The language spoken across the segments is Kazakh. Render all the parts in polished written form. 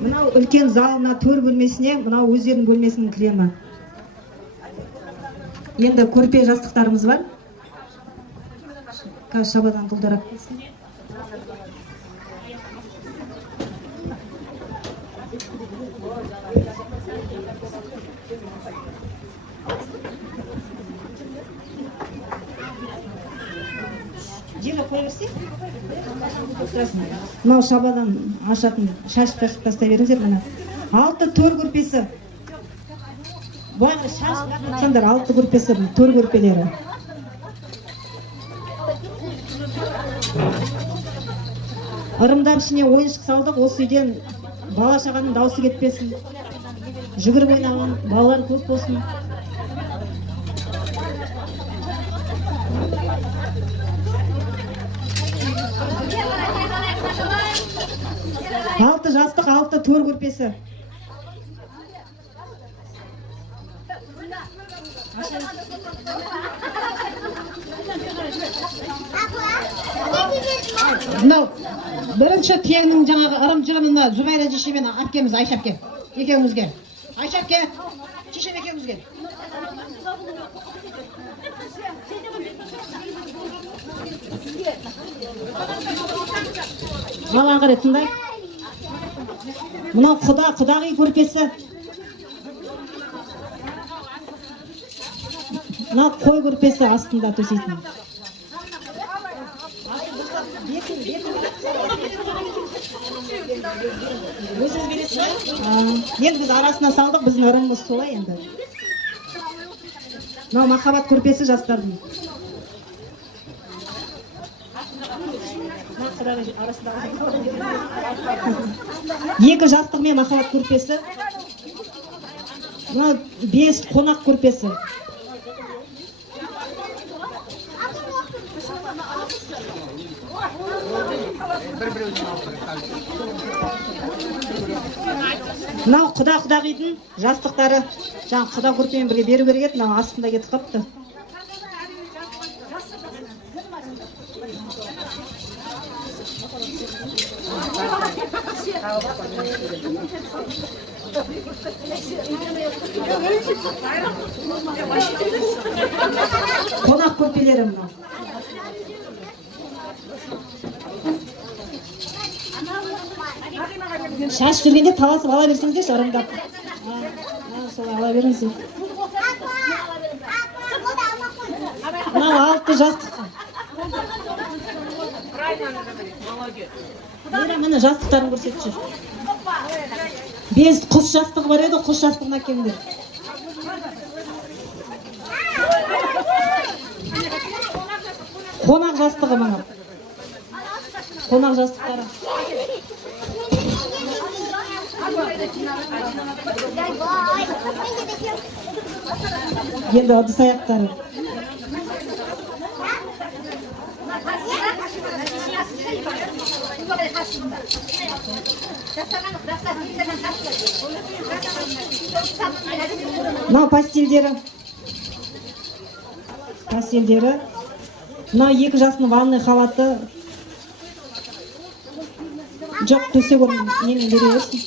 Мынау үлкен залына, төр бөлмесіне, мынау өздерінің бөлмесінің кілемі. Енді көрпе жастықтарымыз бар. Қазір шабадан құлдырап келсін. Жеңе қой берсе? Мынау шабадан ашатын шашып тастай беріңіздер мына. 6 төр көрпесі. Бұлар шашып жатсаңдар 6 көрпесі, төр көрпелері. Ырымдап ішіне ойыншық салдық, осы үйден бала шағаның дауысы кетпесін. Жүгіріп ойнаған балалар көп болсын. Алты жастық, 6 төр көрпесі. Мынау бірінші теңнің жаңағы ырым-жырымына Зубайра жешемен әпкеміз Айша әпке. Екеуіңізге. Айша әпке, шешем екеуіңізге. Маған қарай тыңдай. Мынау құдағи көрпесі. Мынау қой көрпесі астында төсейтін. Өзіңіз бересіз бе? Енді біз арасына салдық, біздің ырымымыз солай енді. Мынау махаббат көрпесі жастардың. Екі жастық мен махаббат көрпесі. Мынау 5 қонақ көрпесі. Мынау құда-құдағидың жастықтары. Жаңа құда көрпемен бірге беру керек еді, мынау астында кетіп қапты. Қонақ көрпелері мынау. Шаш жүргенде таласып ала берсеңдер, ырымдап. Солай ала беріңіздер. Мынау 6 жастық. Мені жастықтарын көрсетші. 5 құс жастығы бар еді, құс жастығына келіңдер. Қонақ жастығы мына. Қонақ жастықтары. Енді ыдыс аяқтары. Мынау постельдері. Мынау 2 жастың ванный халаты. Жоқ, төсек орын немен бере берсін.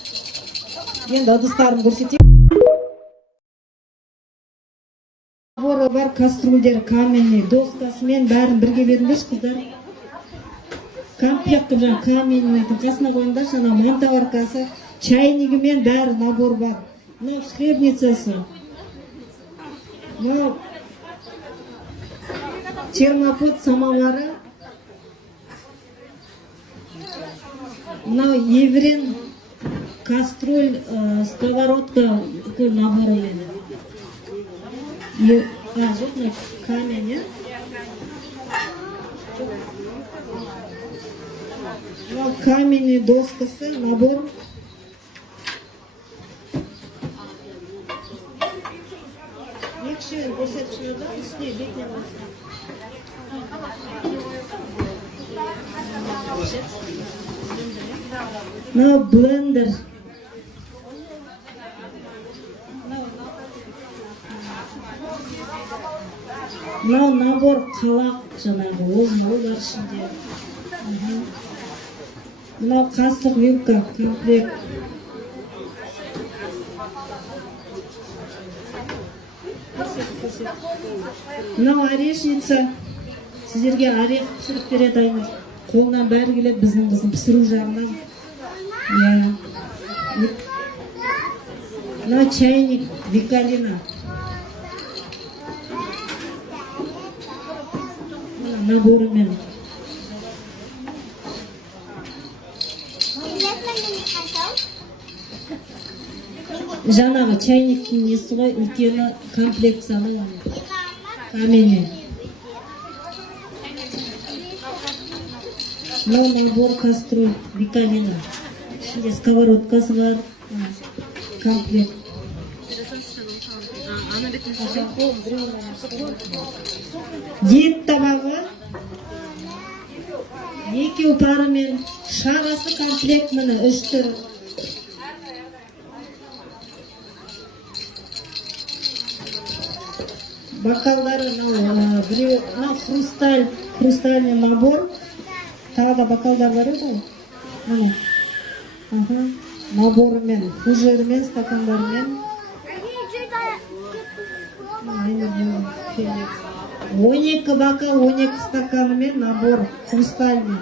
Енді ыдыстарын көрсетейін. Наборы бар кастрюльдер каменный, доскасымен бәрін бірге беріңдерші қыздар. Комплект қылып каменный қасына қойыңдар, жаңа мантаваркасы, чайнигімен бәрі набор бар. Мынау хлебницасы. Мынау термопод самовары. Мынау еврен кастрюль, сковородка наборымен. Жоқ, камень, каменный доскасы, набор. Екшен көрсетішілерді үстіне бетіне басын. Мынау блендер. Мынау набор қалақ жаңағы, ол бар ішінде. Мынау қасық вилка комплект. Мынау орешница. Сіздерге орех пісіріп береді Айнұр. Қолынан бәрі келеді біздің қыздың пісіру жағынан. Мынау чайник Викалина. Наборымен. Жаңағы чайниктің несі ғой, үлкені комплект саны камене. Мынау набор кастрюль Викалина. Ішінде сковородкасы бар, комплект. Ет табағы, екеу парымен, шағасы комплект міне 3 түрі. Бокалдары, мынау хрустальный набор. Тағы да бокалдар бар еді ғой. Міне. Наборымен, фужермен, стакандармен. 12 бокал, 12 стаканымен набор хрустальный.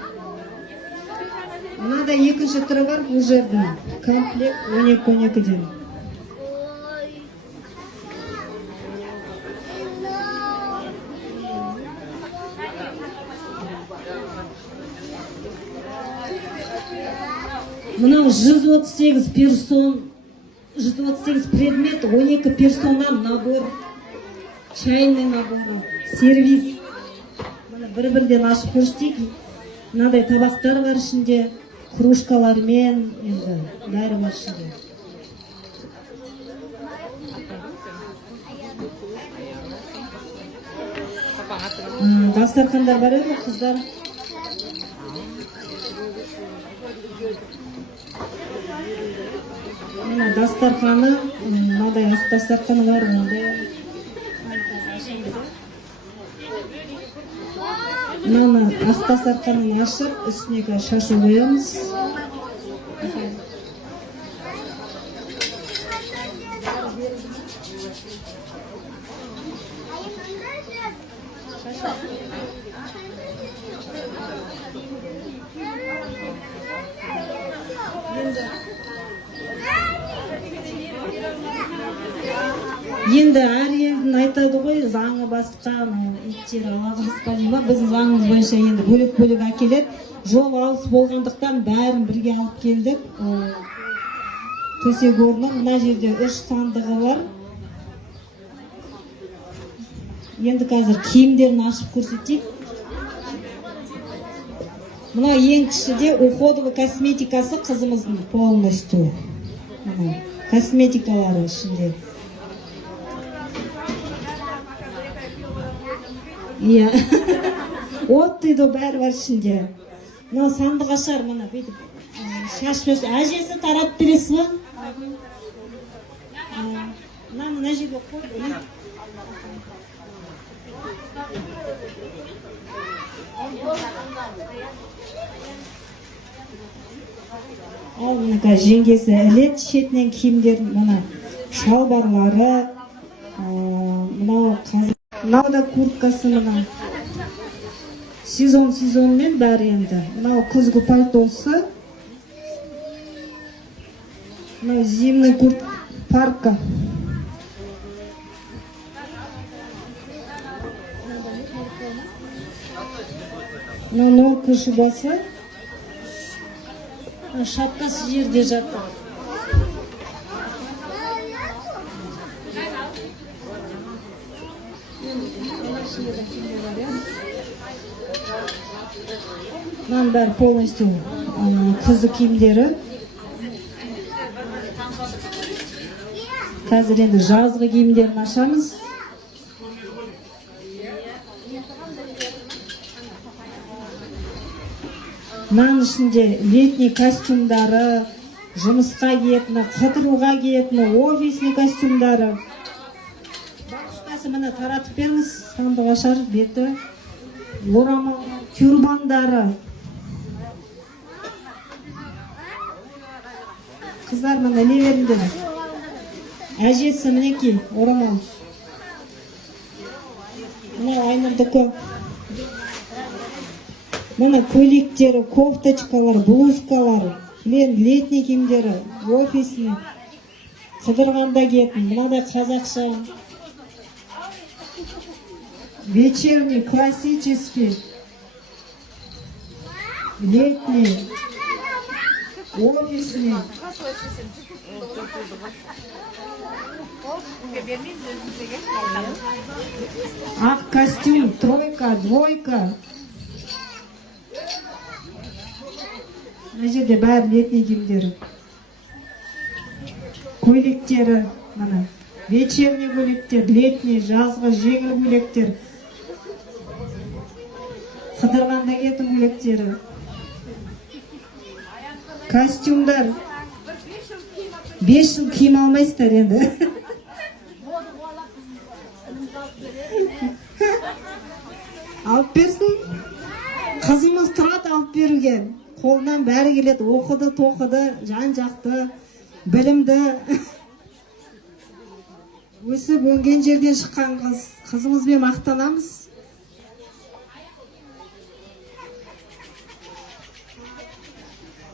Мынада екінші түрі бар фужердің. Комплект 12-12-ден. Мынау 138 предмет, 12 персоннан набор, чайный набор, сервис. Бір-бірден ашып көрсетейік. Мынадай табақтар бар ішінде, кружкалармен, енді бәрі бар ішінде. Дастархандар бар еді, қыздар. Мына дастарханы, мынадай ақ дастарханы бар, мынадай. Мына ақ дастарханын ашып, үстіне шашу қоямыз. Енді әр елдің айтады ғой, заңы басқа, иттер ала басқа дейма. Біздің заңымыз бойынша енді бөлек-бөлек әкеледі. Жол алыс болғандықтан бәрін бірге алып келдік. Төсек орны, мына жерде 3 сандығы бар. Енді қазір киімдерін ашып көрсетейік. Мына ең кішіде уходовый косметикасы қызымыздың полностью. Косметикалары ішінде. Иә. Оттыйды бәрі бар ішінде. Мына сандық ашар, мына бейтіп. Шаш-шаш. Әжесі тарап бересіз ба? Мына жерге қойды. Ал мына жеңгесі ілет шетінен киімдерін, мына шалбарлары, мынау қазір. Мынау да курткасы мына. Сезон-сезонмен бәрі енді. Мынау күзгі пальтосы. Мынау зимный парка. Мынау норка шубасы. Шапкасы жерде жатыр. Мынаның бәрі полностью күзгі киімдері. Қазір енді жазғы киімдерін ашамыз. Мынаның ішінде летний костюмдары, жұмысқа киетіні, қыдыруға киетіні, офисный костюмдары. Бақұштасы мына таратып беріңіз, сандық ашар, беті, орамал, тюрбандары. Қыздар мына іле беріңдер. Әжесі мінекей орамал. Мына Айнұрдікі. Мына көйлектері, кофточкалар, блузкалар, летний киімдері, офисный. Қыдырғанда киетін, мынадай қазақша. Вечерний, классический, летний, офисный. Ақ костюм, тройка, двойка. Мына жерде бәрі летний киімдері. Көйлектері, мына вечерний көйлектер, летний, жазғы жеңіл көйлектер. Қыдырғанда киетін көйлектері. Костюмдар. 5 жыл киім алмайсыздар енді. Алып берсін. Қызымыз тұрады алып беруге. Қолынан бәрі келеді. Оқыды, тоқыды, жан-жақты, білімді. Өсіп өнген жерден шыққан қыз. Қызымызбен мақтанамыз.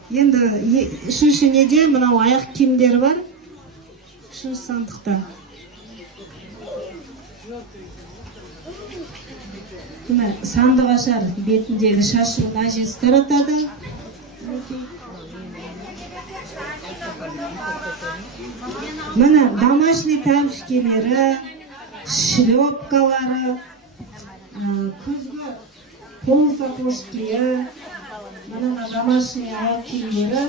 Енді үшінші неде мынау аяқ киімдері бар. Үшінші сандықта. Мына сандық ашар бетіндегі шашуын әжесі таратады. Мына домашний тәмшкелері, шлепкалары, күзгі полусапожкиі, мына домашний аяқ киімдері,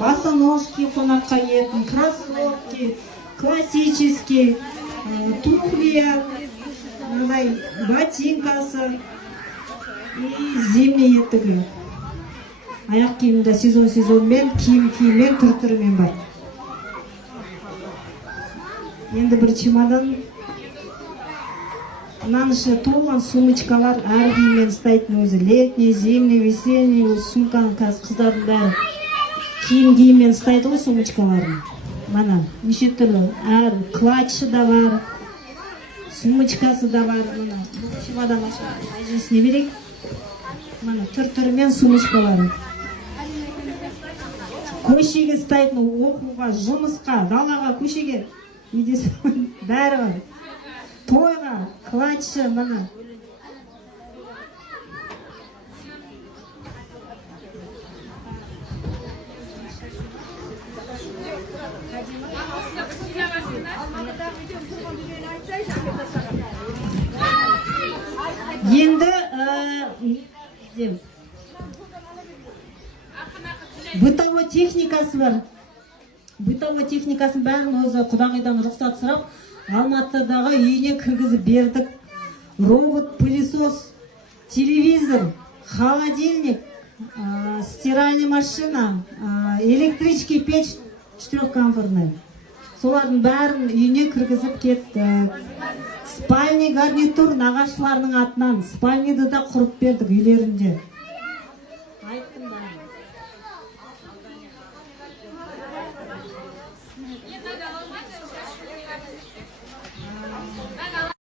босоножки қонаққа киетін, кроссовки, классический, туфли, мынадай ботинкасы и зимний етігі. Аяқ киімді сезон-сезонмен, киім-киіммен, түр-түрімен бар. Енді бір чемодан. Мынаның ішіне толған сумочкалар әр киіммен ұстайтын өзі. Летний, зимний, весенний, сумканың қазір қыздардың бәрі киім-киіммен ұстайды ғой сумочкаларын. Мына неше түрлі әр клатчы да бар, сумочкасы да бар. Мына бұл чемодан әжесіне берейік. Мына түр-түрімен сумочкалары. Көшеге ұстайтын, оқуға, жұмысқа, далаға, көшеге бәрі бар. Тойға, клатчы, мына. Енді бытовой техникасы бар. Бытовой техникасын бәрін өзі құдағайдан рұқсат сұрап, Алматыдағы үйіне кіргізіп бердік. Робот, пылесос, телевизор, холодильник, стиральная машина, электрический печь 4-комфортный. Солардың бәрін үйіне кіргізіп кетті. Спальный гарнитур нағашыларының атынан спальныйды да құрып бердік үйлерінде.